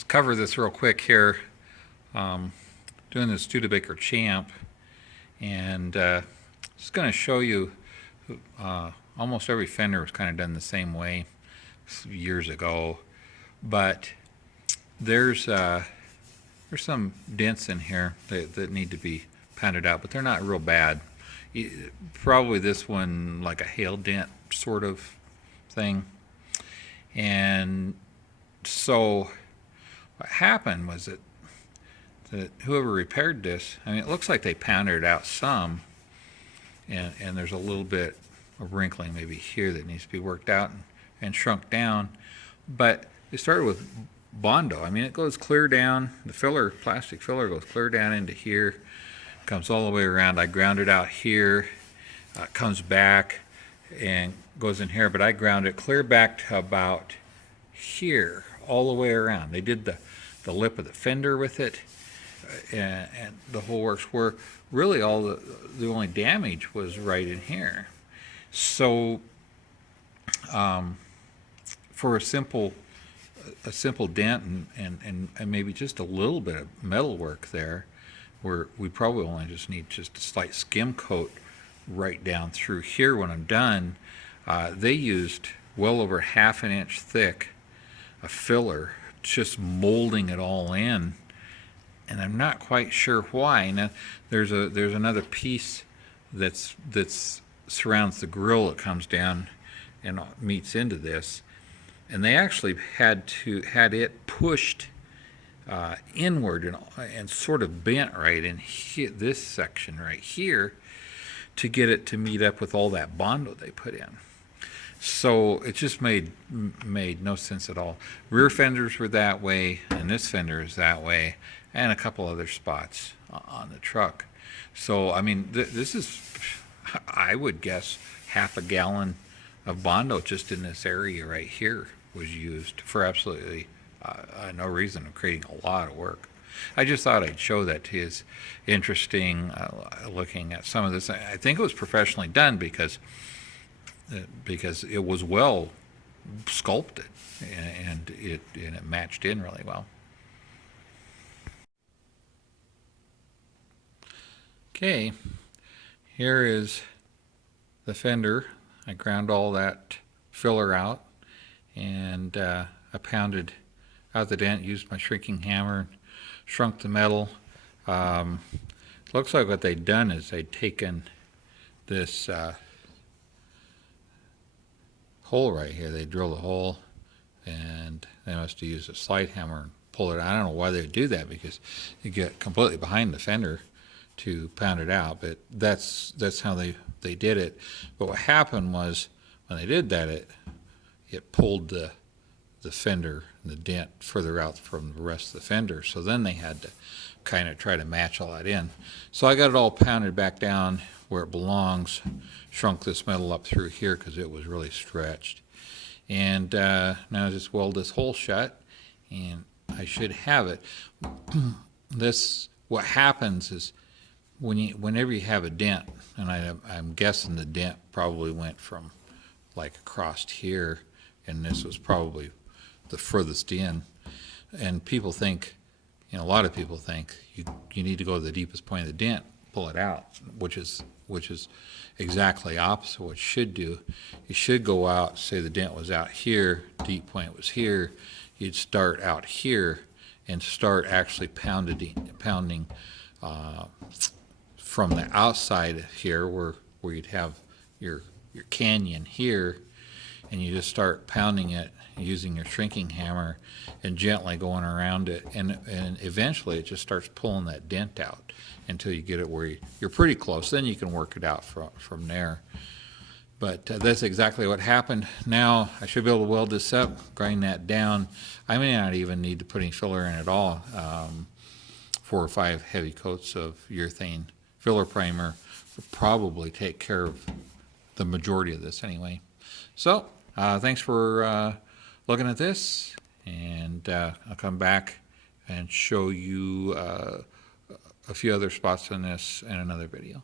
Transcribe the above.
just cover this real quick here. Doing the Studebaker Champ, and just going to show you almost every Fender was kind of done the same way years ago, but there's some dents in here that need to be pounded out, but they're not real bad. Probably this one like a hail dent sort of thing. And so what happened was that whoever repaired this, I mean, it looks like they pounded it out some, and there's a little bit of wrinkling maybe here that needs to be worked out and shrunk down. But they started with Bondo. I mean, it goes clear down. The filler, plastic filler, goes clear down into here, comes all the way around. I ground it out here, comes back and goes in here, but I ground it clear back to about here, all the way around. They did the lip of the fender with it, and the whole works. Where really all the only damage was right in here. So for a simple dent and maybe just a little bit of metal work there, where we probably only just need just a slight skim coat right down through here when I'm done. They used well over ½ an inch thick a filler, just molding it all in, and I'm not quite sure why. Now there's another piece that's surrounds the grill that comes down and meets into this, and they actually had it pushed inward and sort of bent right in this section right here to get it to meet up with all that Bondo they put in. So it just made no sense at all. Rear fenders were that way, and this fender is that way, and a couple other spots on the truck. So I mean, this is, I would guess, ½ a gallon of Bondo just in this area right here was used for absolutely no reason of creating a lot of work. I just thought I'd show that to you. It's interesting looking at some of this. I think it was professionally done because it was well sculpted, and it matched in really well. Okay, here is the fender. I ground all that filler out, and I pounded out the dent, used my shrinking hammer, shrunk the metal. Looks like what they'd done is they'd taken this hole right here. They drilled a hole, and they must have used a slide hammer and pull it out. I don't know why they would do that, because you get completely behind the fender to pound it out, but that's how they did it. But what happened was, when they did that, it pulled the fender and the dent further out from the rest of the fender. So then they had to kind of try to match all that in. So I got it all pounded back down where it belongs, shrunk this metal up through here because it was really stretched. And now I just weld this hole shut, and I should have it. What happens is, whenever you have a dent, and I'm guessing the dent probably went from like across here, and this was probably the furthest in, and people think, a lot of people think you need to go to the deepest point of the dent, pull it out, which is exactly opposite what you should do. You should go out, say the dent was out here, deep point was here, you'd start out here and start actually pounding from the outside here, where you'd have your canyon here, and you just start pounding it using your shrinking hammer and gently going around it, and eventually it just starts pulling that dent out until you get it where you're pretty close. Then you can work it out from there. But that's exactly what happened. Now I should be able to weld this up, grind that down. I may not even need to put any filler in at all. 4 or 5 heavy coats of urethane filler primer will probably take care of the majority of this anyway. So thanks for looking at this, and I'll come back and show you a few other spots on this in another video.